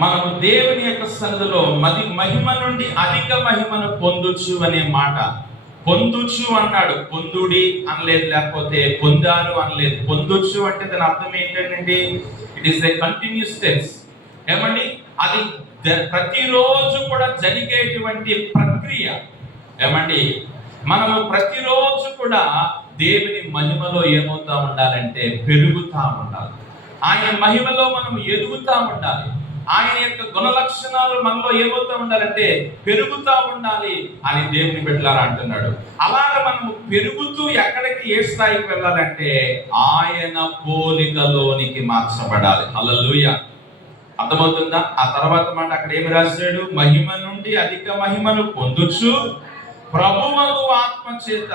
మనము దేవుని యొక్క సన్నిధిలో మహిమ నుండి అధిక మహిమను పొందొచ్చు అనే మాట, పొందొచ్చు అన్నాడు, పొందుడి అనలేదు, లేకపోతే పొందారు అనలేదు. పొందొచ్చు అంటే దాని అర్థం ఏంటంటే it is a continuous tense. ఏమండి, అది ప్రతిరోజు కూడా జరిగేటువంటి ప్రక్రియ. ఏమండి, మనము ప్రతిరోజు కూడా దేవుని మహిమలో ఏమవుతా ఉండాలంటే పెరుగుతా ఉండాలి. ఆయన మహిమలో మనం ఎదుగుతా ఉండాలి. ఆయన యొక్క గుణ లక్షణాలు మనలో ఏమవుతా ఉండాలంటే పెరుగుతా ఉండాలి అని దేవుని బిడ్డలారా అంటున్నాడు. అలాగ మనము పెరుగుతూ ఎక్కడికి, ఏ స్థాయికి వెళ్ళాలంటే ఆయన పోలికలోనికి మార్చబడాలి. హల్లెలూయా. అర్థమవుతుందా? ఆ తర్వాత మాట అక్కడ ఏమి రాశాడు? మహిమ నుండి అధిక మహిమను పొందుచు ప్రభువగు ఆత్మ చేత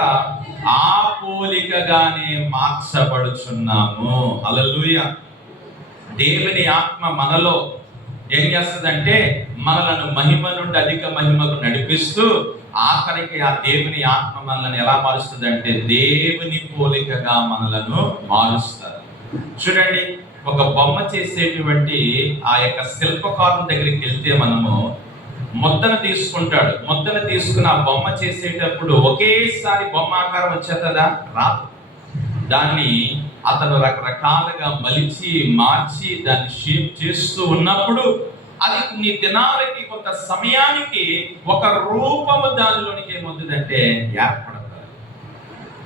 ఆ పోలికగానే మార్చబడుచున్నాము. హల్లెలూయా. దేవుని ఆత్మ మనలో ఏం చేస్తుందంటే మనలను మహిమ నుండి అధిక మహిమకు నడిపిస్తూ ఆఖరికి ఆ దేవుని ఆత్మ మనల్ని ఎలా మారుస్తుంది అంటే దేవుని పోలికగా మనలను మారుస్తారు. చూడండి, ఒక బొమ్మ చేసేటువంటి ఆ యొక్క శిల్పకారుని దగ్గరికి వెళ్తే మనము ముద్దను తీసుకుంటాడు. ముద్దను తీసుకుని ఆ బొమ్మ చేసేటప్పుడు ఒకేసారి బొమ్మ ఆకారం వచ్చేస్తుందా? రాదు. దాన్ని అతను రకరకాలుగా మలిచి మార్చి దాన్ని షేప్ చేస్తూ ఉన్నప్పుడు అది కొన్ని దినాలకి, కొంత సమయానికి ఒక రూపము దానిలోనికి ఏమవుతుందంటే ఏర్పడుతుంది.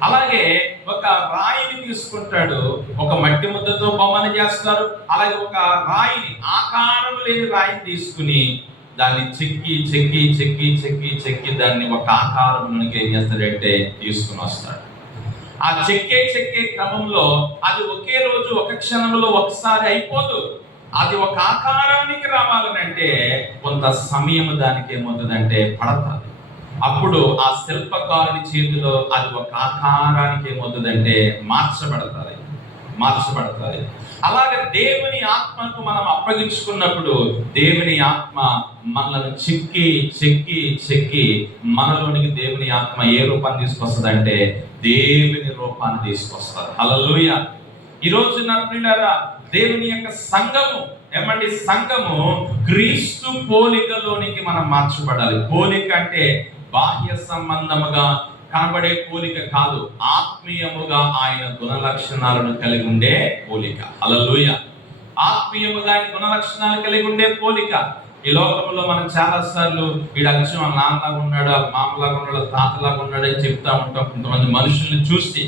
అలాగే ఒక రాయిని తీసుకుంటాడు, ఒక మట్టి ముద్దతో బొమ్మను చేస్తారు. అలాగే ఒక రాయిని, ఆకారం లేని రాయిని తీసుకుని దాన్ని చెక్కి చెక్కి చెక్కి చెక్కి చెక్కి దాన్ని ఒక ఆకారంలోనికి ఏం చేస్తాడంటే తీసుకుని వస్తాడు. ఆ చెక్కే క్రమంలో అది ఒకే రోజు, ఒక క్షణంలో, ఒకసారి అయిపోదు. అది ఒక ఆకారానికి రావాలనంటే కొంత సమయం దానికి ఏమవుతుందంటే పడతాది. అప్పుడు ఆ శిల్పకారుని చేతిలో అది ఒక ఆకారానికి ఏమవుతుందంటే మార్చబడతాది. అలాగే దేవుని ఆత్మకు మనం అప్పగించుకున్నప్పుడు దేవుని ఆత్మ మనలను చెక్కి చెక్కి చెక్కి మనలోనికి దేవుని ఆత్మ ఏ రూపాన్ని తీసుకొస్తుందంటే దేవుని రూపాన్ని తీసుకొస్తారు. హల్లెలూయా. ఈ రోజు నా ప్రియులారా, దేవుని యొక్క సంఘము, ఏమండి, సంఘము క్రీస్తు పోలికలోనికి మనం మార్చబడాలి. పోలిక అంటే బాహ్య సంబంధముగా కనబడే పోలిక కాదు, ఆత్మీయముగా ఆయన గుణ లక్షణాలను కలిగి ఉండే పోలిక. హల్లెలూయా. ఆత్మీయముగా ఆయన గుణ లక్షణాలు కలిగి ఉండే పోలిక. ఈ లోకంలో మనం చాలా సార్లు వీడు అచ్చం నాన్నలాగా ఉన్నాడు, మామలాగా ఉన్నాడు, తాతలాగా ఉన్నాడు అని చెప్తా ఉంటాం కొంతమంది మనుషుల్ని చూసి.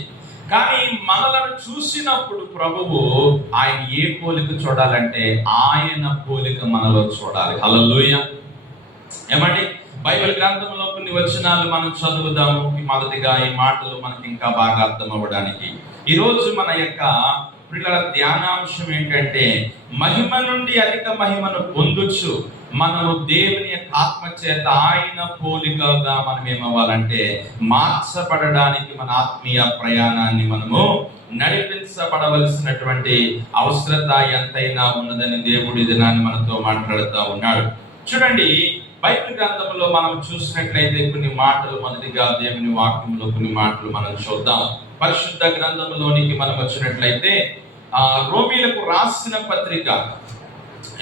కానీ మనలను చూసినప్పుడు ప్రభువు ఆయన ఏ పోలిక చూడాలంటే ఆయన పోలిక మనలో చూడాలి. హల్లెలూయా. ఏమండి, బైబిల్ గ్రంథంలో కొన్ని వచనాలు మనం చదువుదాము. మొదటిగా ఈ మాటలు మనకి ఇంకా బాగా అర్థం అవ్వడానికి ఈరోజు మన యొక్క పిల్లల ధ్యానాంశం ఏంటంటే మహిమ నుండి అధిక మహిమను పొందొచ్చు మనము దేవుని యొక్క ఆత్మ చేత ఆయన పోలికగా మనం ఏమవ్వాలంటే మార్చబడడానికి మన ఆత్మీయ ప్రయాణాన్ని మనము నడిపించబడవలసినటువంటి అవసరత ఎంతైనా ఉన్నదని దేవుడి దినాన్ని మనతో మాట్లాడుతూ ఉన్నాడు. చూడండి, బైబిల్ గ్రంథంలో మనం చూసినట్లయితే కొన్ని మాటలు, మొదటిగా దేవుని వాక్యంలో కొన్ని మాటలు మనం చూద్దాం. పరిశుద్ధ గ్రంథంలోనికి మనం వచ్చినట్లయితే రోమీలకు రాసిన పత్రిక,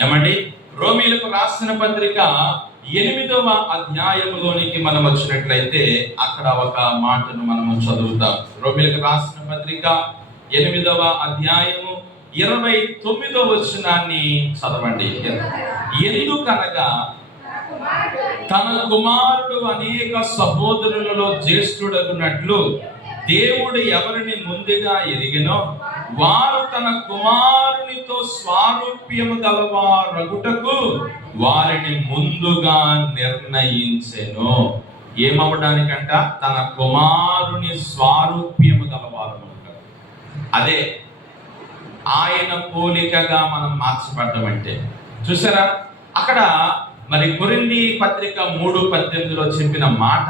ఏమండి, రోమీలకు రాసిన పత్రిక 8వ అధ్యాయంలోనికి మనం వచ్చినట్లయితే అక్కడ ఒక మాటను మనము చదువుతాం. రోమీలకు రాసిన పత్రిక 8వ అధ్యాయము 29వ వచనాన్ని చదవండి. ఎందుకనగా తన కుమారుడు అనేక సహోదరులలో జ్యేష్ఠుడగునట్లు దేవుడు ఎవరిని ముందుగా ఎరిగినో వారు తన కుమారునితో స్వారూప్యము గలవారగుటకు వారిని ముందుగా నిర్ణయించెను. ఏమవడానికంట? తన కుమారుని స్వారూప్యము గలవారు. అదే ఆయన పోలికగా మనం మార్చబడ్డం అంటే. చూసారా, అక్కడ మరి కొరింథీ పత్రిక 3:18లో చెప్పిన మాట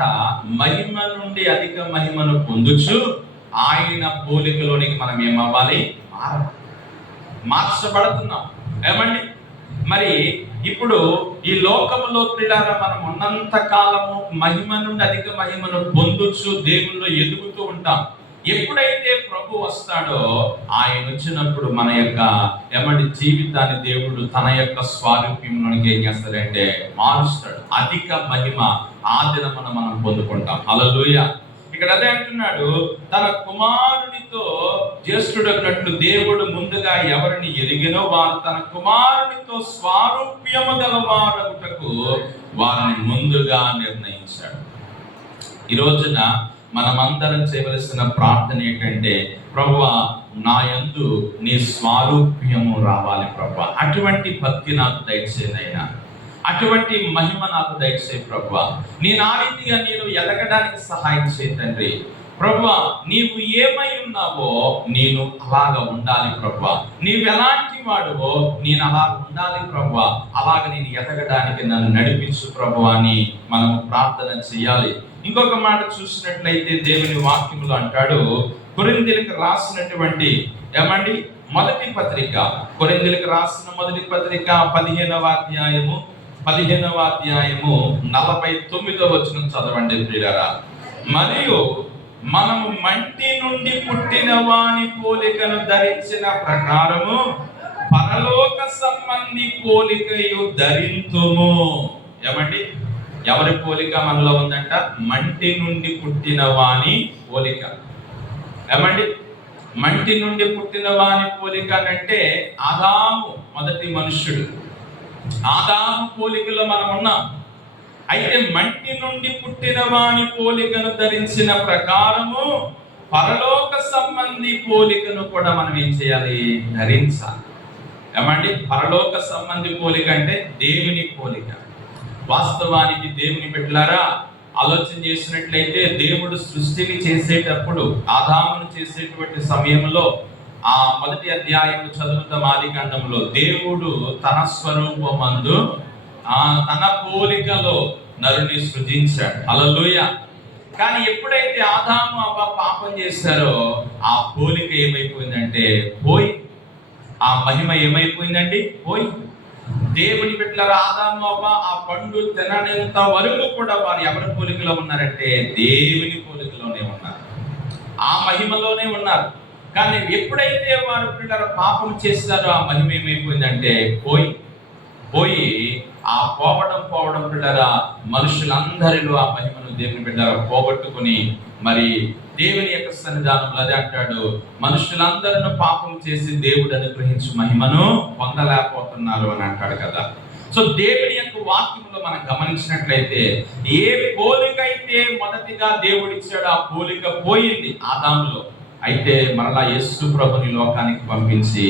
మహిమ నుండి అధిక మహిమను పొందుచు ఆయన పోలికలోనికి మనం ఏమవ్వాలి? మార్చబడుతున్నాం. ఏమండి, మరి ఇప్పుడు ఈ లోకంలో పిల్లారా మనం ఉన్నంత కాలము మహిమ నుండి అధిక మహిమను పొందుచు దేవుల్లో ఎదుగుతూ ఉంటాం. ఎప్పుడైతే ప్రభు వస్తాడో ఆయన వచ్చినప్పుడు మన యొక్క జీవితాన్ని దేవుడు తన యొక్క స్వారూప్యంలోనికి ఏం చేస్తాడంటే మారుస్తాడు. అధిక మహిమ ఆ దినమున మనం పొందుకుంటాం. హల్లెలూయా. ఇక్కడ అదే అంటున్నాడు, తన కుమారునితో జ్యేష్ఠుడన్నట్లు దేవుడు ముందుగా ఎవరిని ఎరిగినో వారు తన కుమారునితో స్వారూప్యము గలవారగుటకు వారిని ముందుగా నిర్ణయించాడు. ఈ రోజున మనమందరం చేయవలసిన ప్రార్థన ఏంటంటే, ప్రభువా నా యందు నీ స్వారూప్యము రావాలి ప్రభువా, అటువంటి భక్తి నాకు దయచేయనైనా, అటువంటి మహిమ నాకు దయచేయి ప్రభువా, నేను ఆ రీతిగా నేను ఎదగడానికి సహాయం చేయి తండ్రి. ప్రభువా నీవు ఏమై ఉన్నావో నేను అలాగా ఉండాలి ప్రభువా, నీవు ఎలాంటి వాడువో నేను అలా ఉండాలి ప్రభువా, అలాగ నేను ఎదగడానికి నన్ను నడిపించు ప్రభువా అని మనం ప్రార్థన చేయాలి. ఇంకొక మాట చూసినట్లయితే దేవుని వాక్యములో అంటాడు, కొరింథీయులకు రాసినటువంటి మొదటి పత్రిక, కొరింథీయులకు రాసిన మొదటి పత్రిక 15వ అధ్యాయము 49వ వచనం చదవండి ప్రియులారా. మరియు మనము మంటి నుండి పుట్టిన వాని పోలికను ధరించిన ప్రకారము పరలోక సంబంధి పోలికయు ధరింతుము. ఎవరి పోలిక మనలో ఉందంట? మంటి నుండి పుట్టిన వాని పోలిక. మంటి నుండి పుట్టిన వాని పోలిక అంటే ఆదాము మొదటి మనుష్యుడు, ఆదాము పోలికలో మనం ఉన్నాం. అయితే మంటి నుండి పుట్టిన వాని పోలికను ధరించిన ప్రకారము పరలోక సంబంధి పోలికను కూడా మనం ఏం చేయాలి? ధరించాలి. పరలోక సంబంధి పోలిక అంటే దేవుని పోలిక. వాస్తవానికి దేవుని బిడ్డలారా, ఆలోచన చేసినట్లయితే దేవుడు సృష్టిని చేసేటప్పుడు, ఆదామును చేసేటువంటి సమయంలో ఆ మొదటి అధ్యాయం చదువుతాం ఆదికాండంలో, దేవుడు తన స్వరూపమందు తన పోలికలో నరుని సృజించాడు. హల్లెలూయా. కానీ ఎప్పుడైతే ఆదాము అవ్వ పాపం చేశారో ఆ పోలిక ఏమైపోయిందంటే పోయి, ఆ మహిమ ఏమైపోయిందండి? పోయి. దేవుని బిడ్డలారా, ఆదాము అవ్వ ఆ పండు తిననంత వరకు కూడా వారు ఎవరి పోలికలో ఉన్నారంటే దేవుని పోలికలోనే ఉన్నారు, ఆ మహిమలోనే ఉన్నారు. కానీ ఎప్పుడైతే వారు బిడ్డలారా పాపం చేస్తారో ఆ మహిమ ఏమైపోయిందంటే పోయి. ఆ పోవడం బిడ్డలారా మనుషులందరిలో ఆ మహిమను దేవుని బిడ్డలారా పోగొట్టుకుని, మరి దేవుని యొక్క సన్నిధానంలో అదే అంటాడు, మనుషులందరూ పాపం చేసి దేవుడు అనుగ్రహించు మహిమను పొందలేకపోతున్నారు అని అంటాడు కదా. సో దేవుని యొక్క వాక్యంలో మనం గమనించినట్లయితే ఏ పోలిక అయితే మొదటిగా దేవుడు ఇచ్చాడు ఆ పోలిక పోయింది ఆదాములో. అయితే మరలా యేసు ప్రభుని లోకానికి పంపించి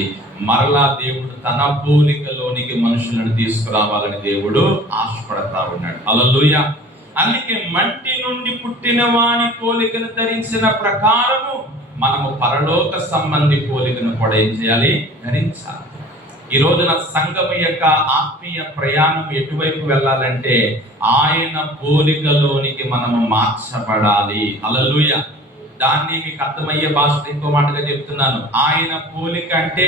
మరలా దేవుడు తన పోలికలోనికి మనుషులను తీసుకురావాలని దేవుడు ఆశపడతా ఉన్నాడు. హల్లెలూయా. అందుకే మంటి నుండి పుట్టిన వాని పోలికను ధరించిన ప్రకారము మనము పరలోక సంబంధి పోలికను కూడా ఏం చేయాలి? ధరించాలి. ఈ రోజున సంఘము యొక్క ఆత్మీయ ప్రయాణం ఎటువైపు వెళ్ళాలంటే ఆయన పోలికలోనికి మనము మార్చబడాలి. హల్లెలూయా. దాన్ని మీకు అర్థమయ్యే భాషలో ఇంకో మాటగా చెప్తున్నాను, ఆయన పోలిక అంటే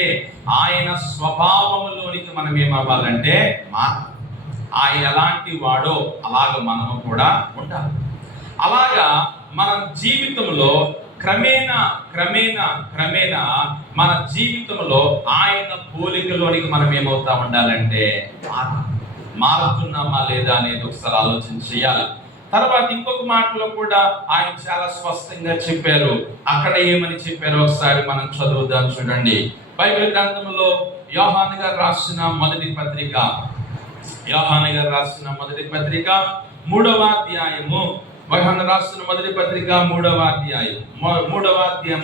ఆయన స్వభావంలోనికి మనం ఏమవ్వాలంటే ఆయన ఎలాంటి వాడో అలాగ మనము కూడా ఉండాలి. అలాగా మన జీవితంలో క్రమేణా మన జీవితంలో ఆయన పోలికలోనికి మనం ఏమవుతా ఉండాలంటే మారుతున్నామా లేదా అనేది ఒకసారి ఆలోచన చేయాలి. తర్వాత ఇంకొక మాటలో కూడా ఆయన చాలా స్పష్టంగా చెప్పారు. అక్కడ ఏమని చెప్పారో ఒకసారి మనం చదువుదాం. చూడండి, బైబిల్ గ్రంథంలో యోహాను గారు రాసిన మొదటి పత్రిక 3వ అధ్యాయము, యోహాను రాసిన మొదటి పత్రిక 3వ అధ్యాయం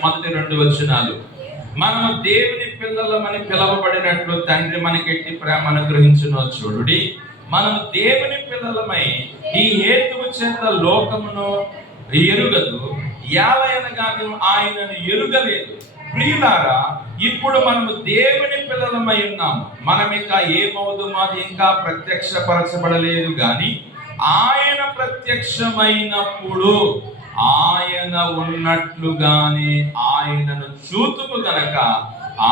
మొదటి 2 వచనాలు. మనము దేవుని పిల్లలమని పిలవబడినట్లు తండ్రి మనకెట్టి ప్రేమ అనుగ్రహించునో చూడుడి, మనము దేవుని పిల్లలమై ఈ హేతువు చేత లోకమును ఎరుగదు, యావయనగా ఆయనను ఎరుగలేదు. ప్రియులారా, ఇప్పుడు మనము దేవుని పిల్లలమై ఉన్నాము, మనం ఇంకా ఏమవుదుమో అది ఇంకా ప్రత్యక్షపరచబడలేదు, కానీ ఆయన ప్రత్యక్షమైనప్పుడు ఆయన ఉన్నట్లుగానే ఆయనను చూతుము గనక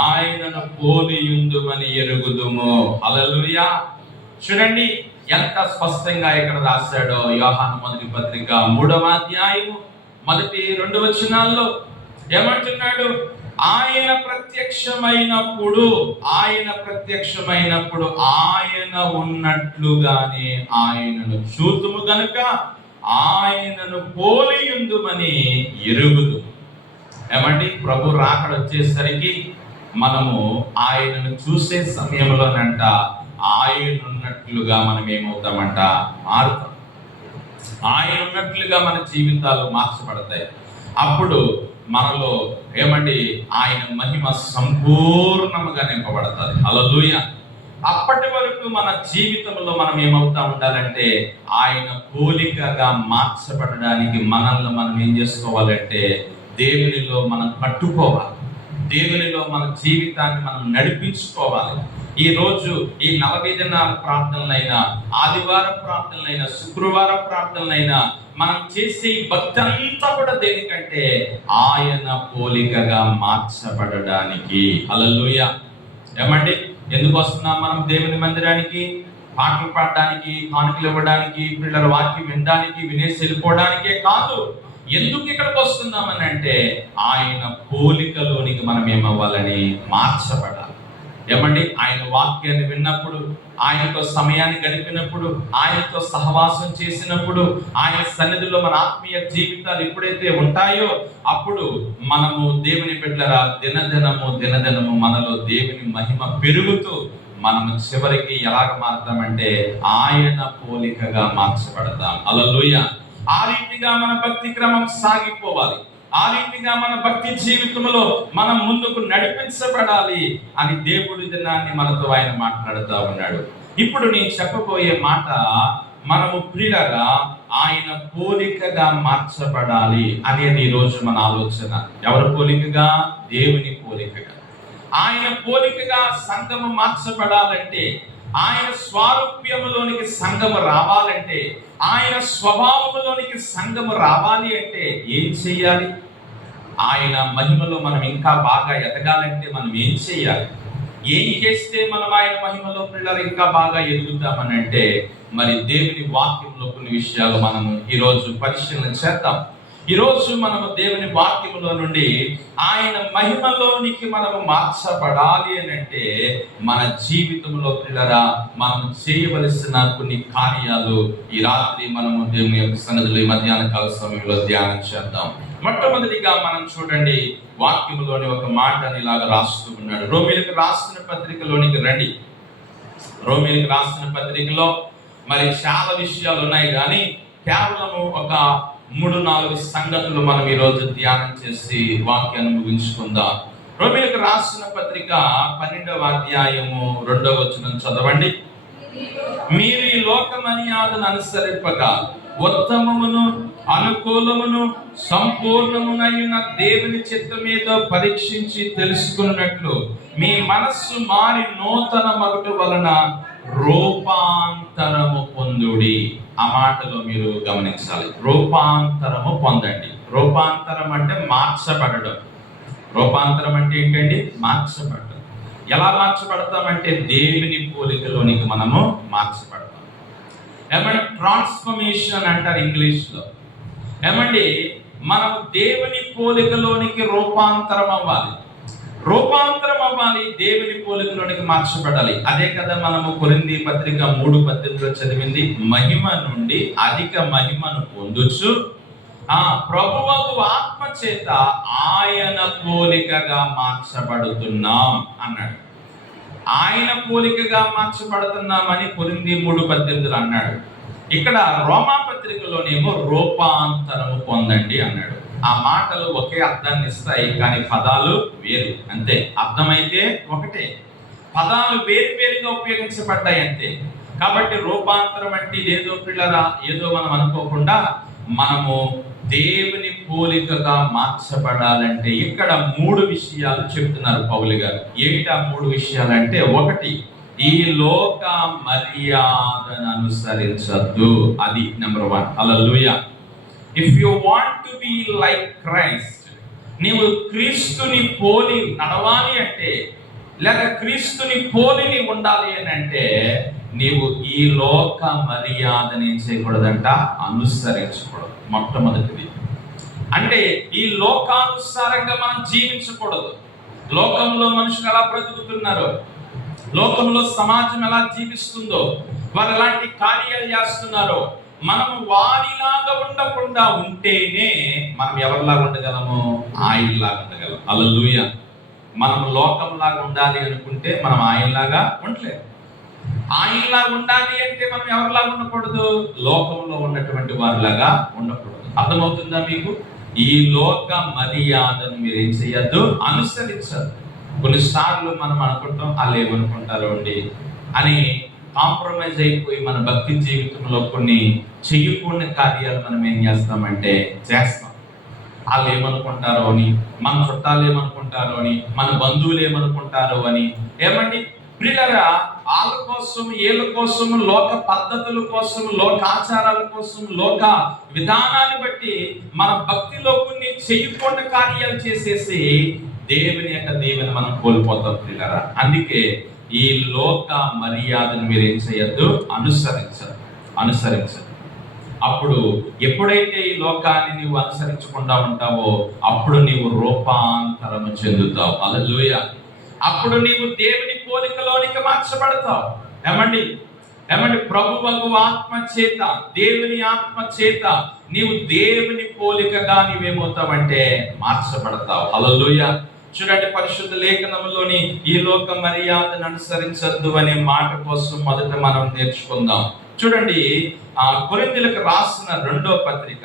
ఆయనను పోలియుందుమని ఎరుగుదుము. హల్లెలూయా. చూడండి ఎంత స్పష్టంగా ఇక్కడ రాశాడో యోహాను మొదటి పత్రిక 3వ అధ్యాయము మొదటి 2 వచనాల్లో. ఏమంటున్నాడు? ఆయన ప్రత్యక్షమైనప్పుడు ఆయన ఉన్నట్లుగానే ఆయనను చూతుము గనుక ఆయనను పోలియుందుమని ఎరుగుదు. ఏమండి? ప్రభు రాకడ వచ్చేసరికి మనము ఆయనను చూసే సమయంలోనంట ఆయన ఉన్నట్లుగా మనం ఏమవుతామంట? మారుతాం. ఆయన ఉన్నట్లుగా మన జీవితాలు మార్చబడతాయి. అప్పుడు మనలో ఏమండి? ఆయన మహిమ సంపూర్ణముగా నింపబడతాది. హల్లెలూయా. అప్పటి వరకు మన జీవితంలో మనం ఏమవుతా ఉండాలంటే ఆయన పోలికగా మార్చబడడానికి మనల్ని మనం ఏం చేసుకోవాలంటే దేవునిలో మనం కట్టుకోవాలి. దేవునిలో మన జీవితాన్ని మనం నడిపించుకోవాలి. ఈ రోజు ఈ 40 దినాల ప్రార్థనలైనా, ఆదివారం ప్రార్థనలైనా, శుక్రవారం ప్రార్థనలైనా మనం చేసే ఈ భక్తి అంతా కూడా దేనికంటే ఆయన పోలికగా మార్చబడడానికి. హల్లెలూయా. ఏమండి? ఎందుకు వస్తున్నాం మనం దేవుని మందిరానికి? పాటలు పాడడానికి, కానుకలు ఇవ్వడానికి, పిల్లల వాక్యం వినడానికి, వినేసి వెళ్ళిపోవడానికే కాదు. ఎందుకు ఇక్కడికి వస్తున్నామని అంటే ఆయన పోలికలోనికి మనం ఏమవ్వాలని, మార్చబడాలి. ఏమండి? ఆయన వాక్యాన్ని విన్నప్పుడు, ఆయనతో సమయాన్ని గడిపినప్పుడు, ఆయనతో సహవాసం చేసినప్పుడు, ఆయన సన్నిధిలో మన ఆత్మీయ జీవితాలు ఎప్పుడైతే ఉంటాయో అప్పుడు మనము దేవుని బిడ్డలారా దినదినము మనలో దేవుని మహిమ పెరుగుతూ మనము చివరికి ఎలాగ మారుతామంటే ఆయన పోలికగా మార్చబడతాం. హల్లెలూయా. ఆ రీతిగా మన భక్తి క్రమం సాగిపోవాలి. ఆ రీతిగా మన భక్తి జీవితంలో మనం ముందుకు నడిపించబడాలి అని దేవుడి దినాన్ని మనతో ఆయన మాట్లాడుతూ ఉన్నాడు. ఇప్పుడు నేను చెప్పబోయే మాట మనము ప్రియులరా ఆయన పోలికగా మార్చబడాలి అనేది ఈరోజు మన ఆలోచన. ఎవరి పోలికగా? దేవుని పోలికగా. ఆయన పోలికగా సంఘము మార్చబడాలంటే, ఆయన స్వారూప్యములోనికి సంఘము రావాలంటే, ఆయన స్వభావములోనికి సంఘము రావాలి అంటే ఏం చెయ్యాలి? ఆయన మహిమలో మనం ఇంకా బాగా ఎదగాలంటే మనం ఏం చెయ్యాలి? ఏం చేస్తే మనం ఆయన మహిమలో పిల్లలు ఇంకా బాగా ఎదుగుతామని అంటే మరి దేవుని వాక్యంలో కొన్ని విషయాలు మనము ఈరోజు పరిశీలన చేద్దాం. ఈరోజు మనము దేవుని వాక్యములో నుండి ఆయన మహిమలోనికి మనము మార్చబడాలి అని అంటే మన జీవితంలో పిల్లరా మనం చేయవలసిన కొన్ని కార్యాలు ఈ రాత్రి మనము దేవుని యొక్క సన్నిధిలో ఈ మధ్యాహ్న కాల సమయంలో ధ్యానం చేద్దాం. మొట్టమొదటిగా మనం చూడండి, వాక్యములోని ఒక మాటని ఇలాగా రాస్తూ ఉన్నాడు. రోమీయులకు రాసిన పత్రికలోనికి రండి. రోమీయులకు రాసిన పత్రికలో మరి చాలా విషయాలు ఉన్నాయి, కానీ కేవలము ఒక 3-4 సంగతులు మనం ఈరోజు ధ్యానం చేసి వాక్యాన్ని ముగించుకుందాం. రోమీయులకు రాసిన పత్రిక 12వ అధ్యాయము 2వ వచనం చదవండి. మీరు ఈ లోక మర్యాదను అనుసరింపక ఉత్తమమును అనుకూలమును సంపూర్ణమునైన దేవుని చిత్తమేదో పరీక్షించి తెలుసుకున్నట్లు మీ మనస్సు మారి నూతన మగుట వలన రూపాంతరము పొందుడి. ఆ మాటలో మీరు గమనించాలి. రూపాంతరము పొందండి. రూపాంతరం అంటే మార్చబడడం. రూపాంతరం అంటే ఏంటండి? మార్చబడడం. ఎలా మార్చబడతామంటే దేవుని పోలికలోనికి మనము మార్చబడతాం. ఏమంటే ట్రాన్స్ఫర్మేషన్ అంటారు ఇంగ్లీష్లో. ఏమండి? మనము దేవుని పోలికలోనికి రూపాంతరం అవ్వాలి. రూపాంతరం అవ్వాలి, దేవుని పోలికలోనికి మార్చబడాలి. అదే కదా మనము కొరింథీ పత్రిక 3:18 చదివింది. మహిమ నుండి అధిక మహిమను పొందుచు ప్రభువగు ఆత్మ చేత ఆయన పోలికగా మార్చబడుతున్నాం అన్నాడు. ఆయన పోలికగా మార్చబడుతున్నామని కొరింథీ 3:18 అన్నాడు. ఇక్కడ రోమా పత్రికలోనేమో రూపాంతరము పొందండి అన్నాడు. ఆ మాటలు ఒకే అర్థాన్ని ఇస్తాయి, కానీ పదాలు వేరు. అంతే. అర్థమైతే ఒకటే, పదాలు వేరుగా ఉపయోగించబడ్డాయి అంతే. కాబట్టి రూపాంతరం అంటే ఏదో పిల్లరా ఏదో మనం అనుకోకుండా మనము దేవుని పోలికగా మార్చబడాలంటే ఇక్కడ 3 విషయాలు చెప్తున్నారు పౌలు గారు. ఏమిటా 3 విషయాలంటే, ఒకటి, ఈ లోక మర్యాదను అనుసరించద్దు. అది number 1. Hallelujah. If you want to be like Christ, నీవు క్రీస్తుని పోలి నడవాలి అంటే, లేక క్రీస్తుని పోలిని ఉండాలి అని అంటే నీవు ఈ లోక మర్యాదని ఏం చేయకూడదంట? అనుసరించకూడదు. మొట్టమొదటిది అంటే ఈ లోకానుసారంగా మనం జీవించకూడదు. లోకంలో మనుషులు ఎలా బ్రతుకుతున్నారో, లోకంలో సమాజం ఎలా జీవిస్తుందో, వారు ఎలాంటి కార్యాలు చేస్తున్నారో మనము వారిలాగా ఉండకుండా ఉంటేనే మనం ఎవరిలాగా ఉండగలము? ఆయనలాగా ఉండగలం. హల్లెలూయా. మనం లోకంలాగా ఉండాలి అనుకుంటే మనం ఆయనలాగా ఉండలేము. ఆయనలాగా ఉండాలి అంటే మనం ఎవరిలాగా ఉండకూడదు? లోకంలో ఉన్నటువంటి వారిలాగా ఉండకూడదు. అర్థమవుతుందా మీకు? ఈ లోక మర్యాదను మీరు ఏం చేయొద్దు, అనుసరించద్దు. కొన్నిసార్లు మనం అనుకుంటాం వాళ్ళు ఏమనుకుంటారో అండి అని కాంప్రమైజ్ అయిపోయి మన భక్తి జీవితంలో కొన్ని చెయ్యకూడని కార్యాలు మనం ఏం చేస్తామంటే చేస్తాం. వాళ్ళు ఏమనుకుంటారో అని, మన చుట్టాలు ఏమనుకుంటారో అని, మన బంధువులు ఏమనుకుంటారో అని. ఏమండి ప్రియులారా, వాళ్ళ కోసం వీళ్ళ కోసం, లోక పద్ధతుల కోసం, లోక ఆచారాల కోసం, లోక విధానాన్ని బట్టి మన భక్తిలో కొన్ని చెయ్యకుండా కార్యాలు చేసేసి దేవుని యొక్క దీవెన మనం కోల్పోతాం ప్రియులారా. అందుకే ఈ లోక మర్యాదను మీరు ఏం చేయొద్దు, అనుసరించదు. అప్పుడు ఎప్పుడైతే ఈ లోకాన్ని నీవు అనుసరించకుండా ఉంటావో అప్పుడు నీవు రూపాంతరము చెందుతావు. హల్లెలూయా. అప్పుడు నీవు దేవుని పోలికలోనికి మార్చబడతావు. ఏమండి ప్రభువగు ఆత్మ చేత, దేవుని ఆత్మ చేత నీవు దేవుని పోలికగా నీవేమవుతావంటే మార్చబడతావు. హల్లెలూయా. చూడండి, పరిశుద్ధ లేఖనంలోని ఈ లోక మర్యాదను అనుసరించద్దు అనే మాట కోసం మొదట మనం నేర్చుకుందాం. చూడండి, కొరింథీయులకు రాసిన రెండవ పత్రిక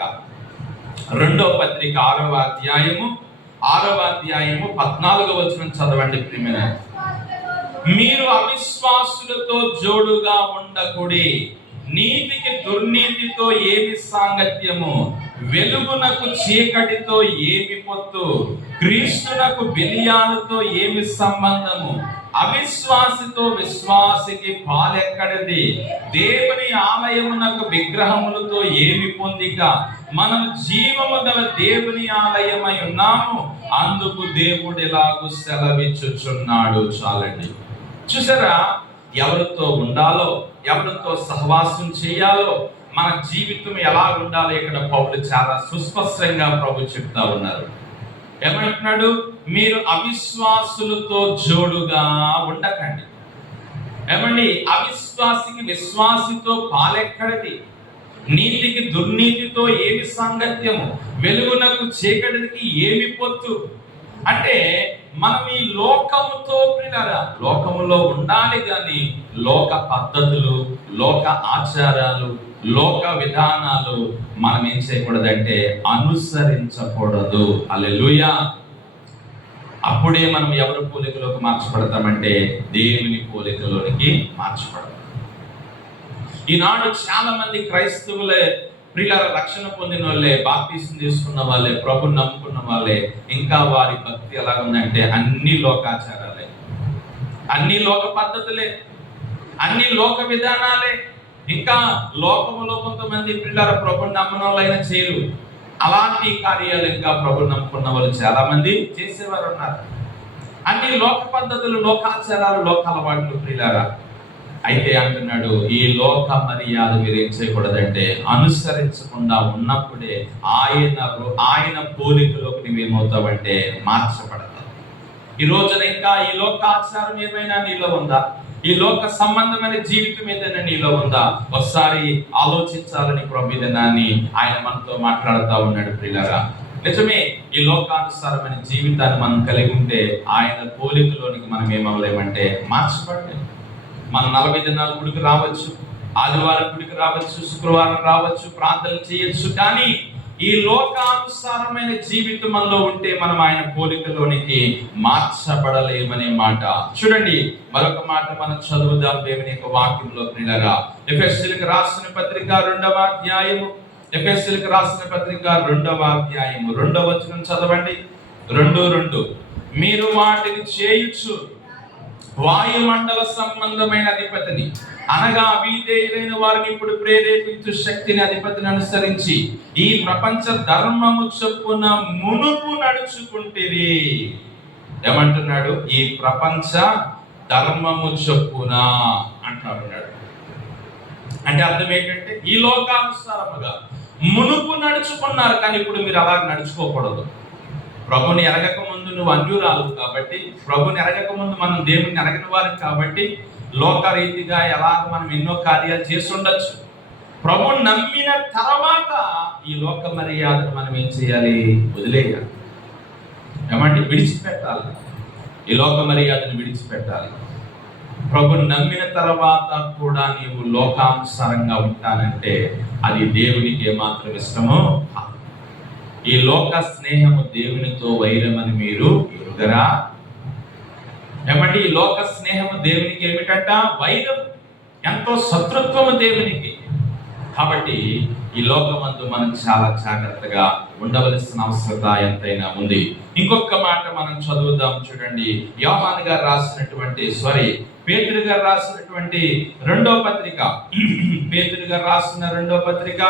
6వ అధ్యాయము 14వ వచనం చదవండి. ప్రియమైన, మీరు అవిశ్వాసులతో జోడుగా ఉండకుడి, నీతికి దుర్నీతితో ఏమి సాంగత్యము, వెలుగునకు చీకటితో ఏమి పొత్తు, క్రీస్తునకు బిలియాలతో ఏమి సంబంధము, అవిశ్వాసితో విశ్వాసికి పాలెక్కడిది, దేవుని ఆలయమునకు విగ్రహములతో ఏమి పొందిక, మనం జీవము గల దేవుని ఆలయమై ఉన్నాము, అందుకు దేవుడు ఎలాగూ సెలవిచ్చుచున్నాడు. చాలండి. చూసారా, ఎవరితో ఉండాలో, ఎవరితో సహవాసం చేయాలో, మన జీవితం ఎలా ఉండాలో ఇక్కడ పౌలు చాలా సుస్పష్టంగా ప్రభు చెప్తా ఉన్నారు. ఏమంటున్నాడు? మీరు అవిశ్వాసులతో జోడుగా ఉండకండి. ఏమండి, అవిశ్వాసికి విశ్వాసితో పాలెక్కడిది, నీతికి దుర్నీతితో ఏమి సాంగత్యము, వెలుగునకు చీకటికి ఏమి పొత్తు. అంటే మనం ఈ లోకముతో లోకములో ఉండాలి, కానీ లోక పద్ధతులు, లోక ఆచారాలు, లోక విధానాలు మనం ఏం చేయకూడదంటే అనుసరించకూడదు. హల్లెలూయా. అప్పుడే మనం ఎవరి పోలికలోకి మార్చబడతామంటే దేవుని పోలికలోనికి మార్చబడతాం. ఈనాడు చాలా మంది క్రైస్తవులే ప్రియులారా, రక్షణ పొందిన వాళ్ళే, బాప్తిసం తీసుకున్న వాళ్ళే, ప్రభుని నమ్ముకున్న వాళ్ళే, ఇంకా వారి భక్తి ఎలా ఉందంటే అన్ని లోకాచారాలే, అన్ని లోక పద్ధతులే, అన్ని లోక విధానాలే. ఇంకా లోకములో కొంతమంది ప్రియులారా ప్రభుని నమ్మని వాళ్ళైనా చేయరు. అలాంటి కార్యాలు ఇంకా ప్రభుని నమ్ముకున్న వాళ్ళు చాలా మంది చేసేవారు ఉన్నారు. అన్ని లోక పద్ధతులు, లోకాచారాలు, లోక అలవాట్లు ప్రియులారా. అయితే అంటున్నాడు, ఈ లోక మర్యాద మీరు ఏం చేయకూడదంటే అనుసరించకుండా ఉన్నప్పుడే ఆయన పోలికలోకి నువ్వేమవుతావంటే మార్చబడతావు. ఈ రోజున ఇంకా ఈ లోక ఆచారం ఏమైనా నీలో ఉందా? ఈ లోక సంబంధమైన జీవితం ఏదైనా నీలో ఉందా? ఒకసారి ఆలోచించాలని ప్రభుదినాన్ని ఆయన మనతో మాట్లాడుతూ ఉన్నాడు. ప్రియులారా, నిజమే, ఈ లోకానుసారమైన జీవితాన్ని మనం కలిగి ఉంటే ఆయన పోలికలోనికి మనం ఏమవలేమంటే మార్చబడలేము. మనం 40 దినాలు గుడికి రావచ్చు, ఆదివారం గుడికి రావచ్చు, శుక్రవారం రావచ్చు, ప్రార్థనలు చేయొచ్చు, కానీ ఈ లోకానుసారమైన జీవితం మనలో ఉంటే మనం ఆయన పోలికలోనికి మార్చబడలేమనే మాట. చూడండి, మరొక మాట మనం చదువుదాం దేవుని యొక్క వాక్యంలో. ప్రియులారా, ఎఫెసీయులకు రాసిన పత్రిక 2వ అధ్యాయము 2వ వచనం చదవండి. 2:2 మీరు వాటిని చేయుచు వాయుమండల సంబంధమైన అధిపతిని, అనగా అవిధేయులైన వారిని ఇప్పుడు ప్రేరేపించు శక్తిని అధిపతిని అనుసరించి ఈ ప్రపంచ ధర్మము చొప్పున మునుపు నడుచుకుంటేది. ఏమంటున్నాడు? ఈ ప్రపంచ ధర్మము చొప్పున అంటున్నాడు. అంటే అర్థం ఏంటంటే ఈ లోకానుసారముగా, మునుపు నడుచుకున్నారు, కానీ ఇప్పుడు మీరు అలా నడుచుకోకూడదు. ప్రభుని ఎరగక ముందు నువ్వు అన్యురాలు కాబట్టి, ప్రభుని ఎరగక ముందు మనం దేవుని ఎరగని వారు కాబట్టి, లోకరీతిగా ఎలాగ మనం ఎన్నో కార్యాలు చేసి ఉండొచ్చు. ప్రభుని నమ్మిన తర్వాత ఈ లోక మర్యాదను మనం ఏం చేయాలి? వదిలేయాలి. ఏమంటే విడిచిపెట్టాలి. ఈ లోక మర్యాదను విడిచిపెట్టాలి. ప్రభుని నమ్మిన తర్వాత కూడా నీవు లోకానుసారంగా ఉంటానంటే అది దేవునికి ఏమాత్రం ఇష్టమో. ఈ లోక స్నేహము దేవునితో వైరమని మీరు ఎరుగరా? ఏమంటే ఈ లోక స్నేహము దేవునికి ఏమిటంట? వైరం, ఎంతో శత్రుత్వము దేవునికి. కాబట్టి ఈ లోకమందు మనం చాలా జాగ్రత్తగా ఉండవలసిన అవసరత ఎంతైనా ఉంది. ఇంకొక మాట మనం చదువుదాం, చూడండి. యోహాను గారు రాసినటువంటి పేతురు గారు రాసినటువంటి రెండవ పత్రిక, పేతురు గారు రాసిన రెండవ పత్రిక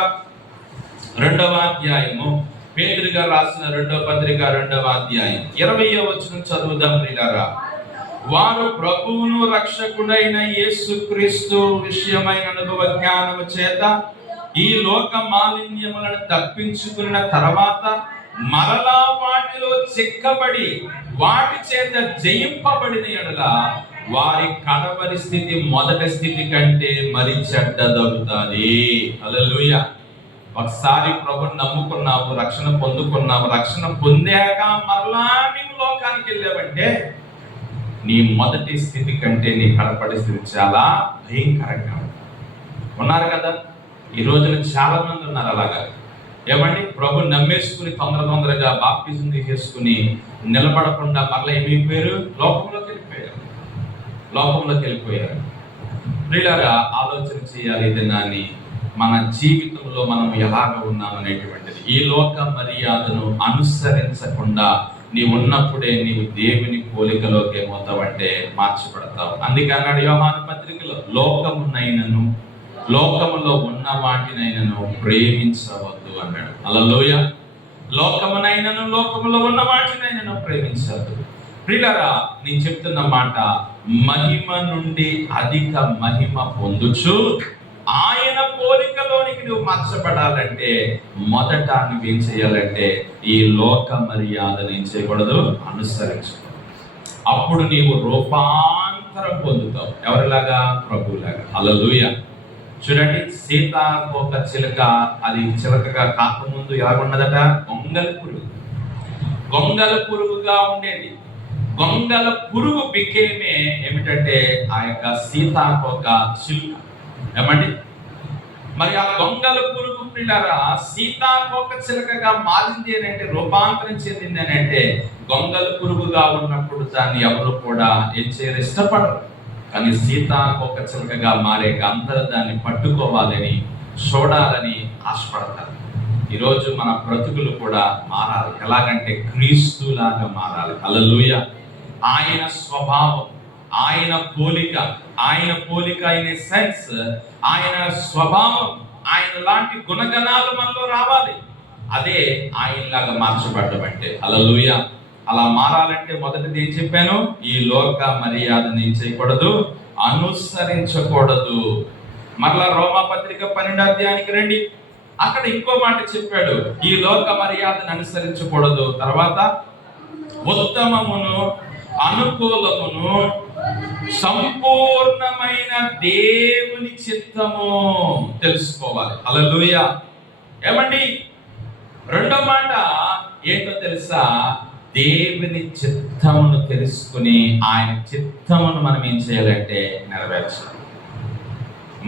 2వ అధ్యాయము, పేతురు గారు రాసిన రెండవ పత్రిక 2వ అధ్యాయం 20వ వచనం చదువుదాం ప్రియులారా. వారు ప్రభువును రక్షకుడైన యేసుక్రీస్తు విషయమైన అనుభవ జ్ఞానము చేత ఈ లోక మాలిన్యములను తప్పించుకున్న తర్వాత మరలా వాటిలో చిక్కబడి వాటి చేత జయింపబడిన యెడల వారి కడవరి స్థితి మొదటి స్థితి కంటే మరి చెడ్డదవుతుంది. హల్లెలూయా. ఒకసారి ప్రభుని నమ్ముకున్నావు, రక్షణ పొందుకున్నావు, రక్షణ పొందాక మరలా నీవు లోకానికి వెళ్ళావంటే నీ మొదటి స్థితి కంటే నీ కడపడి స్థితి చాలా భయంకరంగా ఉన్నారు కదా. ఈ రోజున చాలా మంది ఉన్నారు అలాగా. ఏమండి, ప్రభు నమ్మేసుకుని తొందరగా బాప్తిజం తీసేసుకుని నిలబడకుండా మరలా ఏమైపోయారు? లోకంలోకి వెళ్ళిపోయారు. ప్రియులారా, ఆలోచన చేయాలి దినాన్ని. మన జీవితంలో మనం ఎలాగ ఉన్నాం అనేటువంటిది. ఈ లోక మర్యాదను అనుసరించకుండా నీవు ఉన్నప్పుడే నీవు దేవుని పోలికలోకి ఏమవుతావంటే మార్చబడతావు. అందుకే అన్నాడు యోహాను పత్రికలో, లోకములో ఉన్న వాటినైనను ప్రేమించవద్దు అన్నాడు. హల్లెలూయా. లోకములో ఉన్న వాటినైనను ప్రేమించవద్దు. ప్రియులారా, నేను చెప్తున్న మాట, మహిమ నుండి అధిక మహిమ పొందుచు ఆయన పోలికలోనికి నువ్వు మార్చబడాలంటే మొదట నువ్వేం చేయాలంటే ఈ లోక మర్యాదను ఏం చేయకూడదు? అనుసరించకూడదు. అప్పుడు నీవు రూపాంతరం పొందుతావు. ఎవరిలాగా? ప్రభువులాగా. హల్లెలూయా. చూడండి, సీతాకోక చిలుక అది చిలకగా కాకముందు ఎలాగున్నదట? గొంగల పురుగుగా ఉండేది. గొంగల పురుగు బికేమే ఏమిటంటే ఆ యొక్క సీతాకోక చిలుక. ఏమండి, మరి ఆ గొంగల పురుగు పిల్లరా సీతాకోక చిలకగా మారింది అని అంటే, రూపాంతరం చెందింది అని అంటే, గొంగల పురుగుగా ఉన్నప్పుడు దాన్ని ఎవరు కూడా ఏం చేయరు? ఇష్టపడరు. కానీ సీతాకోక చిలకగా మారేక అందరూ దాన్ని పట్టుకోవాలని, చూడాలని ఆశపడతారు. ఈరోజు మన బ్రతుకులు కూడా మారాలి. ఎలాగంటే క్రీస్తులాగా మారాలి. హల్లెలూయా. ఆయన స్వభావం, ఆయన పోలిక అనే సెన్స్, ఆయన స్వభావం, ఆయన లాంటి గుణగణాలు మనలో రావాలి. అదే ఆయనలాగా మార్చబడ్డం అంటే. హల్లెలూయా. అలా మారాలంటే మొదటిది ఏం చెప్పాను? ఈ లోక మర్యాదను ఏం చేయకూడదు? అనుసరించకూడదు. మరలా రోమాపత్రిక 12వ అధ్యాయానికి రండి. అక్కడ ఇంకో మాట చెప్పాడు, ఈ లోక మర్యాదను అనుసరించకూడదు. తర్వాత ఉత్తమమును అనుకూలమును సంపూర్ణమైన దేవుని చిత్తము తెలుసుకోవాలి. హల్లెలూయా. ఏమండి, రెండో మాట ఏంటో తెలుసా? దేవుని చిత్తమును తెలుసుకుని ఆయన చిత్తమును మనం ఏం చేయాలంటే నెరవేర్చాలి.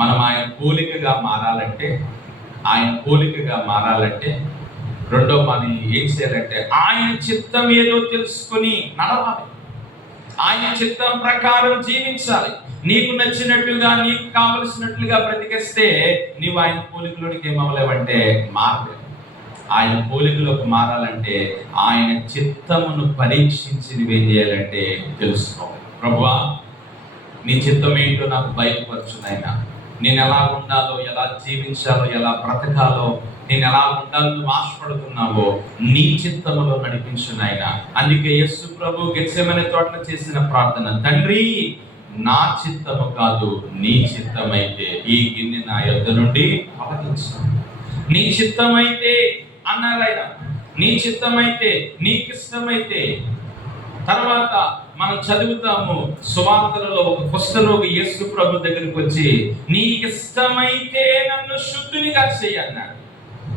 మనం ఆయన పోలికగా మారాలంటే రెండో మనం ఏం చేయాలంటే ఆయన చిత్తం ఏదో తెలుసుకుని నడవాలి. ఆయన చిత్తం ప్రకారం జీవించాలి. నీకు నచ్చినట్టుగా, నీకు కావలసినట్లుగా బ్రతికేస్తే నీవు ఆయన పోలికలోనికి ఏమవ్వలేవంటే మారలేవు. ఆయన పోలికలోకి మారాలంటే ఆయన చిత్తమును పరీక్షించి నువ్వేం చేయాలంటే తెలుసుకోవాలి. ప్రభువా, నీ చిత్తం ఏంటో నాకు బయలుపరచు నాయనా. నేను ఎలా ఉండాలో, ఎలా జీవించాలో, ఎలా బ్రతకాలో, నేను ఎలా ఉండాలో నువ్వు ఆశపడుతున్నావో నీ చిత్తములో నడిపించు నాయనా. అందుకే యేసు ప్రభు గెత్సెమనే తోటలో చేసిన ప్రార్థన, తండ్రి నా చిత్తము కాదు నీ చిత్తమైతే ఈ గిన్నె నా యొద్ద నుండి తొలగించు. నీ చిత్తమైతే అన్నారు ఆయన. నీ చిత్తమైతే, నీకు ఇష్టమైతే. తర్వాత మనం చదువుతాము సువార్తలలో, ఒక కుష్ఠరోగి యేసు ప్రభు దగ్గరికి వచ్చి, నీకు ఇష్టమైతే నన్ను శుద్ధినిగా చెయ్యి అన్నాడు.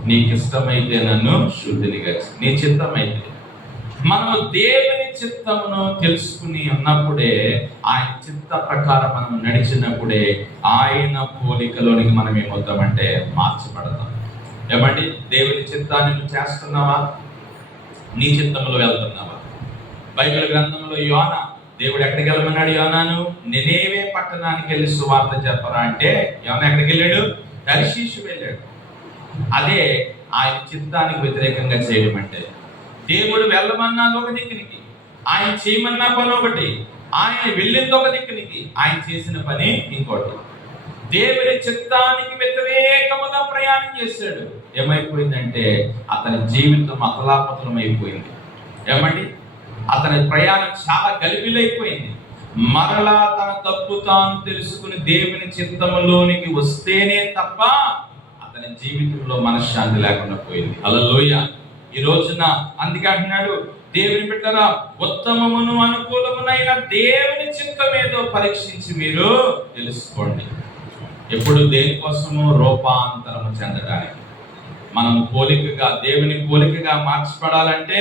నీకు ఇష్టమైతే నన్ను శుద్ధినిగా చెయ్యి. నీ చిత్తమైతే. మనము దేవుని చిత్తమును తెలుసుకుని ఉన్నప్పుడే, ఆయన చిత్త ప్రకారం మనం నడిచినప్పుడే ఆయన పోలికలోనికి మనం ఏమవుతామంటే మార్చబడతాం. ఏమండి, దేవుని చిత్తాన్ని నువ్వు చేస్తున్నావా? నీ చిత్తంలో వెళ్తున్నావా? బైబిల్ గ్రంథంలో యోనా, దేవుడు ఎక్కడికి వెళ్ళమన్నాడు యోనాను? నినేవే పట్టణానికి వెళ్ళి సువార్త చెప్పరా అంటే యోనా ఎక్కడికి వెళ్ళాడు? తర్షీషు వెళ్ళాడు. అదే ఆయన చిత్తానికి వ్యతిరేకంగా చేయడం అంటే. దేవుడు వెళ్ళమన్నది ఒక దిక్కునికి, ఆయన చేయమన్న పని ఒకటి, ఆయన వెళ్ళింది ఒక దిక్కునికి, ఆయన చేసిన పని ఇంకోటి. దేవుని చిత్తానికి వ్యతిరేకముగా ప్రయాణం చేశాడు. ఏమైపోయిందంటే అతని జీవితం అతలాపతలం అయిపోయింది. ఏమండి, అతని ప్రయాణం చాలా గలిబిలైపోయింది. మరలా తన తప్పు తాను తెలుసుకుని దేవుని చిత్తములోనికి వస్తేనే తప్ప అతని జీవితంలో మనశ్శాంతి లేకుండా పోయింది. హల్లెలూయా. ఈ రోజున అందుకే అంటున్నాడు, దేవుని బిడ్డలారా, ఉత్తమమును అనుకూలమునైన దేవుని చిత్తం ఏదో పరీక్షించి మీరు తెలుసుకోండి. ఎప్పుడు దేనికోసము? రూపాంతరము చెందడానికి. మనము పోలికగా, దేవుని పోలికగా మార్చబడాలంటే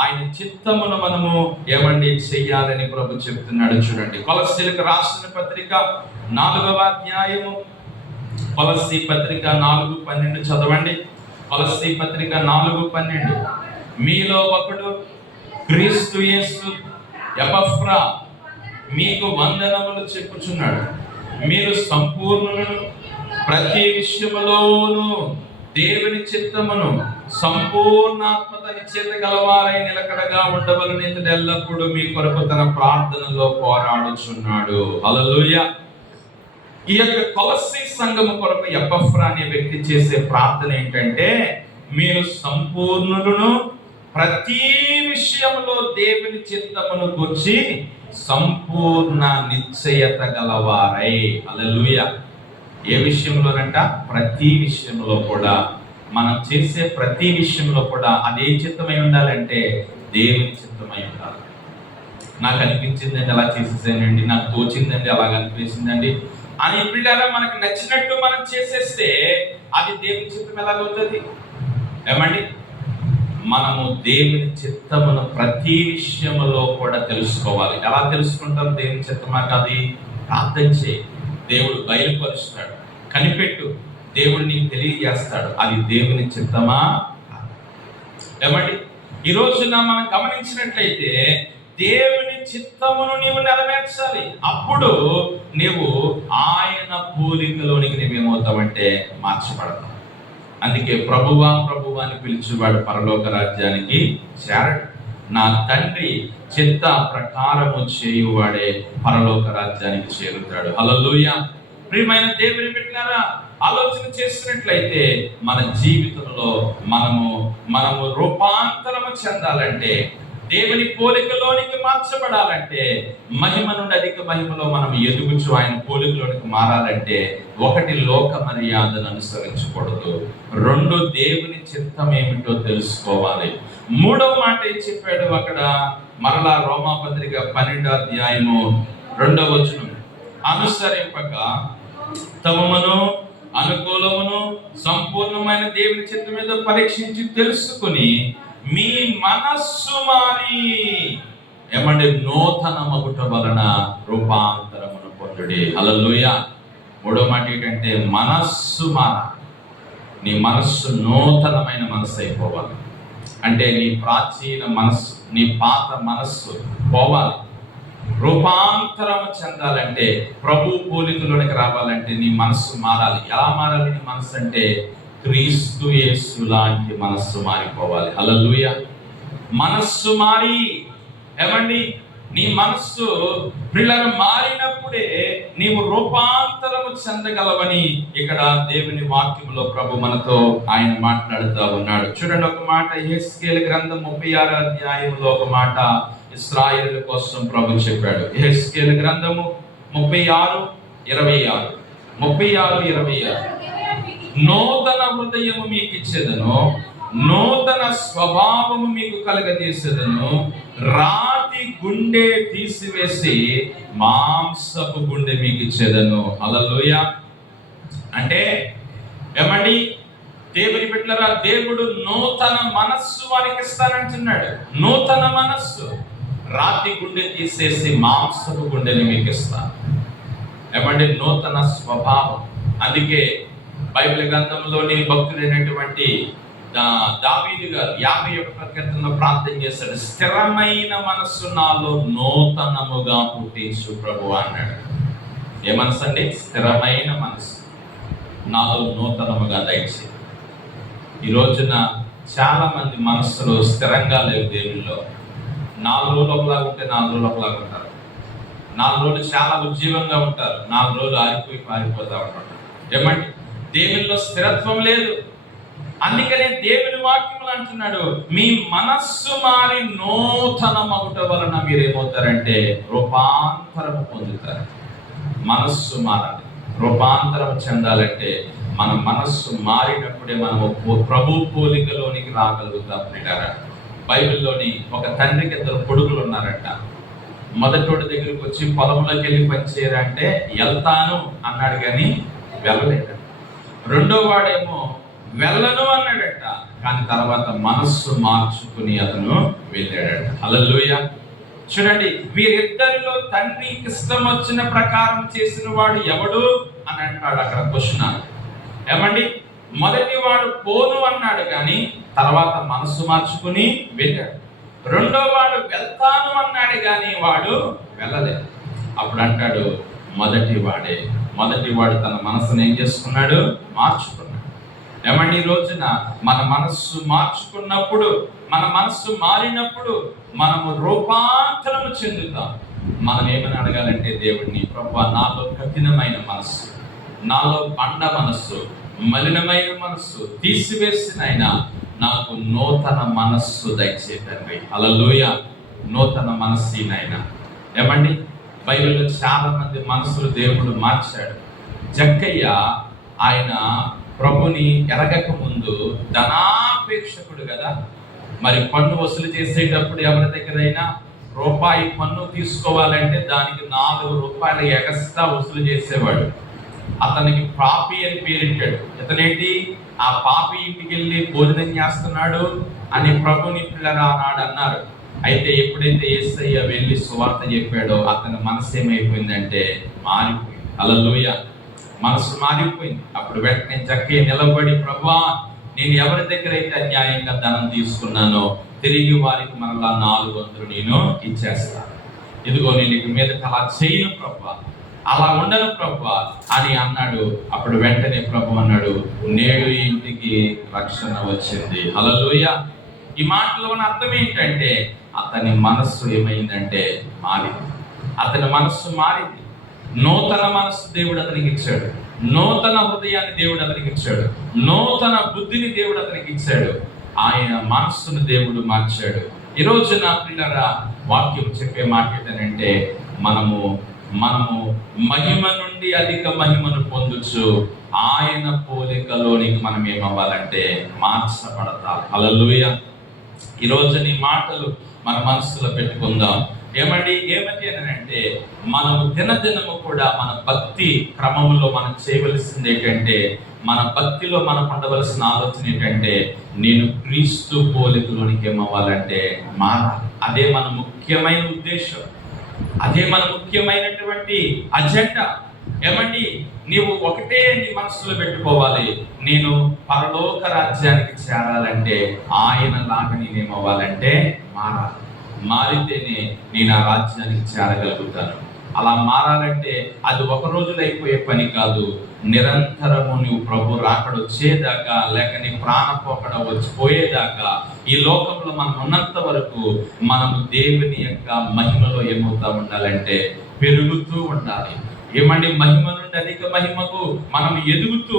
ఆయన చిత్తమును మనము ఏమండి చెయ్యాలని ప్రభు చెప్తున్నాడు. చూడండి, కొలస్సీలకు రాసిన పత్రిక 4వ అధ్యాయము, కొలస్సీ పత్రిక 4:12 చదవండి. కొలస్సీ పత్రిక 4:12. మీలో ఒకడు క్రీస్తు యేసు ఎపఫ్రా మీకు వందనములు చెప్పుచున్నాడు. మీరు సంపూర్ణులను, ప్రతి విషయములోను దేవుని చిత్తమును సంపూర్ణాత్మత నిశ్చయిత గలవారై నిలకడగా ఉండవలని ఇతడు ఎల్లప్పుడూ మీ కొరకు తన ప్రార్థనలో పోరాడుచున్నాడు. హల్లెలూయా. ఈ యొక్క కొలస్సీ సంఘము కొరకు ఎపఫ్రా అనే వ్యక్తి చేసే ప్రార్థన ఏంటంటే, మీరు సంపూర్ణులను, ప్రతి విషయంలో దేవుని చిత్తమును గురించి సంపూర్ణ నిశ్చయత గలవారై. హల్లెలూయా. ఏ విషయంలోనంట? ప్రతి విషయంలో కూడా, మనం చేసే ప్రతి విషయంలో కూడా అదే చిత్తమై ఉండాలంటే దేవుని చిత్తమై ఉండాలి. నాకు అనిపించిందండి అలా చేసేసానండి, నాకు తోచిందండి అలాగ అనిపించిందండి అని ఎప్పుడైనా మనకు నచ్చినట్టు మనం చేసేస్తే అది దేవుని చిత్తం ఎలాగవుతుంది? ఏమండి, మనము దేవుని చిత్తమును ప్రతి విషయంలో కూడా తెలుసుకోవాలి. ఎలా తెలుసుకుంటాం దేవుని చిత్తమా? అది ప్రార్థన చేయి, దేవుడు బయలుపరుస్తాడు. కనిపెట్టు, దేవుడు నీకు తెలియజేస్తాడు. అది దేవుని చిత్తమా? ఏమండి, ఈ రోజున మనం గమనించినట్లయితే దేవుని చిత్తమును నీవు నెరవేర్చాలి. అప్పుడు నీవు ఆయన పోలికలోనికి నువ్వేమవుతావంటే మార్చబడతావు. అందుకే ప్రభువా ప్రభువా అని పిలిచేవాడు పరలోక రాజ్యానికి చేరడు. నా తండ్రి చిత్త ప్రకారము చేయువాడే పరలోక రాజ్యానికి చేరుతాడు. హల్లెలూయా. ప్రియమైన దేవుని బిడ్డలారా, ఆలోచన చేసినట్లయితే మన జీవితంలో మనము రూపాంతరము చెందాలంటే, దేవుని పోలికలోనికి మార్చబడాలంటే, మహిమ నుండి అధిక మహిమలో మనం ఎదుగుచు ఆయన పోలికలోనికి మారాలంటే, 1 లోక మర్యాదను అనుసరించకూడదు, 2 దేవుని చిత్తం ఏమిటో తెలుసుకోవాలి. 3వ మాట ఏం చెప్పాడు అక్కడ? మరలా రోమాపత్రిక 12వ అధ్యాయము 2వ వచనం, అనుసరింపక తమమును అనుకూలమును సంపూర్ణమైన దేవుని చిత్తం మీద పరీక్షించి తెలుసుకుని మీ మనస్సు మారి ఏమంటే నూతన మగుట వలన రూపాంతరమును పొందుడి. హల్లెలూయా. 3వ మాట ఏంటంటే మనస్సు మారాలి. నీ మనస్సు నూతనమైన మనస్సు అయిపోవాలి. అంటే నీ ప్రాచీన మనస్సు, నీ పాత మనస్సు పోవాలి. రూపాంతరము చెందాలంటే, ప్రభు పోలికలోనికి రావాలంటే నీ మనస్సు మారాలి. ఎలా మారాలి నీ మనస్సు అంటే? క్రీస్తు యేసు లాంటి మనస్సు మారిపోవాలి. హల్లెలూయా. మనస్సు మారి, ఏమండి, నీ మనస్సు పిల్లలు మారినప్పుడే నీవు రూపాంతరము చెందగలవని ఇక్కడ దేవుని వాక్యంలో ప్రభు మనతో ఆయన మాట్లాడుతూ ఉన్నాడు. చూడండి, ఒక మాట యెహెజ్కేలు గ్రంథం 36వ అధ్యాయంలో ఒక మాట ఇశ్రాయేలు కోసం ప్రభు చెప్పాడు. యెహెజ్కేలు గ్రంథము 36:26. నూతన హృదయము మీకు ఇచ్చేదను, నూతన స్వభావము మీకు కలుగజేసేదను, రాతి గుండె తీసివేసి మాంసపు గుండె మీకు ఇచ్చేదను. హల్లెలూయా. అంటే ఏమండి, దేవుని బిడ్డలారా, దేవుడు నూతన మనస్సు వారికి ఇస్తానంటున్నాడు. నూతన మనస్సు, రాతి గుండె తీసేసి మాంసపు గుండెని మీకు ఇస్తాను. ఏమండి, నూతన స్వభావం. అందుకే బైబిల్ గ్రంథంలోని భక్తుడైనటువంటి దావీదు గారు 51వ కీర్తనలో ప్రార్థన చేశాడు, స్థిరమైన మనస్సు నాలో నూతనముగా పుట్టించు ప్రభు అన్నాడు. ఏ మనసు అండి? స్థిరమైన మనసు నాలో నూతనముగా దయచేయి. ఈ రోజున చాలా మంది మనస్సులు స్థిరంగా లేవు దేవుల్లో. 4 రోజులు ఒకలాగా ఉంటే 4 రోజులు ఒకలాగా ఉంటారు. 4 రోజులు చాలా ఉజ్జీవంగా ఉంటారు, 4 రోజులు ఆరిపోయి పారిపోతూ ఉంటారు. ఏమండి, దేవుల్లో స్థిరత్వం లేదు. అందుకనే దేవుని వాక్యములు అంటున్నాడు, మీ మనస్సు మారి నూతనమగుట వలన మీరేమవుతారంటే రూపాంతరము పొందుతారు. మనస్సు మారాలి, రూపాంతరం చెందాలంటే మన మనస్సు మారినప్పుడే మనము ప్రభు పోలికలోనికి రాగలుగుతాం. ప్రియులారా, బైబిల్లోని ఒక తండ్రికి 2 కొడుకులు ఉన్నారంట. మొదటోడి దగ్గరికి వచ్చి పొలంలోకి వెళ్ళి పనిచేయరంటే వెళ్తాను అన్నాడు, కానీ వెళ్ళలేట. రెండో వాడేమో వెళ్ళను అన్నాడట, కానీ తర్వాత మనస్సు మార్చుకుని అతను వెళ్ళాడట. హల్లెలూయా. చూడండి, వీరిద్దరిలో తండ్రికి ఇష్టం వచ్చిన ప్రకారం చేసిన వాడు ఎవడు అని అంటాడు అక్కడ క్వశ్చన్. ఏమండి, మొదటి వాడు పోను అన్నాడు, కానీ తర్వాత మనస్సు మార్చుకుని వెళ్ళాడు. రెండో వాడు వెళ్తాను అన్నాడు, కానీ వాడు వెళ్ళలేదు. అప్పుడు అంటాడు, మొదటి వాడు తన మనసును ఏం చేసుకున్నాడు? మార్చుకున్నాడు. ఏమండి, ఈ రోజున మన మనస్సు మార్చుకున్నప్పుడు, మన మనస్సు మారినప్పుడు మనము రూపాంతరము చెందుతాం. మనం ఏమని అడగాలంటే దేవుడిని, ప్రభువా, నాలో కఠినమైన మనస్సు, నాలో బండ మనస్సు, మలినమైన మనస్సు తీసివేసిన ఆయన నాకు నూతన మనస్సు దయచేయండి. హల్లెలూయా. నూతన మనస్సు నాయన. ఏమండి, బైబిల్లో చాలా మంది మనసులు దేవుడు మార్చాడు. జక్కయ్య ఆయన ప్రభుని ఎరగక ముందు ధనాపేక్షకుడు కదా. మరి పన్ను వసూలు చేసేటప్పుడు ఎవరి దగ్గరైనా రూపాయి పన్ను తీసుకోవాలంటే దానికి 4 రూపాయలు ఎగస్ట్రా వసూలు చేసేవాడు. అతనికి పాపి అని పేరింటాడు. ఇతనేంటి, ఆ పాపి ఇంటికి వెళ్ళి భోజనం చేస్తున్నాడు అని ప్రభుని పిల్లలు ఆనాడు అన్నారు. అయితే ఎప్పుడైతే యేసయ్య వెళ్ళి సువార్త చెప్పాడో అతని మనసు ఏమైపోయిందంటే మారిపోయింది. హల్లెలూయా. మనసు మారిపోయింది. అప్పుడు వెంటనే చక్కగా నిలబడి, ప్రభువా, నేను ఎవరి దగ్గర అయితే అన్యాయంగా ధనం తీసుకున్నానో తిరిగి వారికి మరలా 400 నేను ఇచ్చేస్తాను. ఇదిగో నేను ఇక మీద అలా చేయను ప్రభువా, అలా ఉండను ప్రభువా అని అన్నాడు. అప్పుడు వెంటనే ప్రభు అన్నాడు, నేడు ఇంటికి రక్షణ వచ్చింది. హల్లెలూయా. ఈ మాటలో ఉన్న అర్థం ఏంటంటే అతని మనస్సు ఏమైందంటే మారింది. అతని మనస్సు మారింది. నూతన మనస్సు దేవుడు అతనికి ఇచ్చాడు. నూతన హృదయాన్ని దేవుడు అతనికి ఇచ్చాడు. నూతన బుద్ధిని దేవుడు అతనికి ఇచ్చాడు. ఆయన మనస్సును దేవుడు మార్చాడు. ఈరోజు నా పిల్లరా, వాక్యం చెప్పే మాట ఏంటంటే మనము మహిమ నుండి అధిక మహిమను పొందుచు ఆయన పోలికలోనికి మనం ఏమవ్వాలంటే మార్చబడతాం. హల్లెలూయా. ఈరోజు నీ మాటలు మన మనసులో పెట్టుకుందాం. ఏమని అంటే మనము దినదినము కూడా మన భక్తి క్రమంలో మనం చేయవలసింది ఏంటంటే, మన భక్తిలో మనకు ఉండవలసిన ఆలోచన ఏంటంటే, నేను క్రీస్తు పోలికలోనికి ఏమవ్వాలంటే మారాలి. అదే మన ముఖ్యమైన ఉద్దేశం, అదే మన ముఖ్యమైనటువంటి అజెండా. నీవు ఒకటే నీ మనసులో పెట్టుకోవాలి, నేను పరలోక రాజ్యానికి చేరాలంటే ఆయన లాగా నేనేమవ్వాలంటే మారాలి. మారితేనే నేను ఆ రాజ్యానికి చేరగలుగుతాను. అలా మారాలంటే అది ఒక రోజులో అయిపోయే పని కాదు. నిరంతరము నువ్వు ప్రభు రాకడ వచ్చేదాకా, లేక నీ ప్రాణపోకడ వచ్చిపోయేదాకా, ఈ లోకంలో మనం ఉన్నంత వరకు మనము దేవుని యొక్క మహిమలో ఏమవుతా ఉండాలంటే పెరుగుతూ ఉండాలి. మహిమ నుండి అధిక మహిమకు మనం ఎదుగుతూ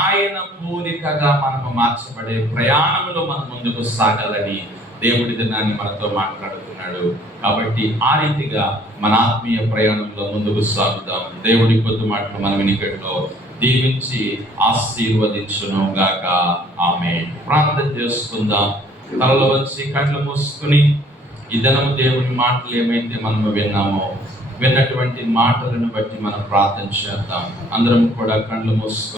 ఆయన పోలికగా మనము మార్చబడే ప్రయాణంలో మనం ముందుకు సాగాలని దేవుడి దినాన్ని మనతో మాట్లాడుతున్నాడు. కాబట్టి ఆ రీతిగా మన ఆత్మీయ ప్రయాణంలో ముందుకు సాగుదాం. దేవుడి కొద్ది మాటలు మన వినికిడిలో దీవించి ఆశీర్వదించును గాక. ఆమేన్. ప్రార్థన చేసుకుందాం. తలలో వచ్చి కళ్ళు మూసుకుని ఈ దినము దేవుని మాటలు ఏమైతే మనము విన్నామో విన్నటువంటి మాటలను బట్టి మనం ప్రార్థన చేద్దాం. అందరం కూడా కళ్ళు మూసుకుని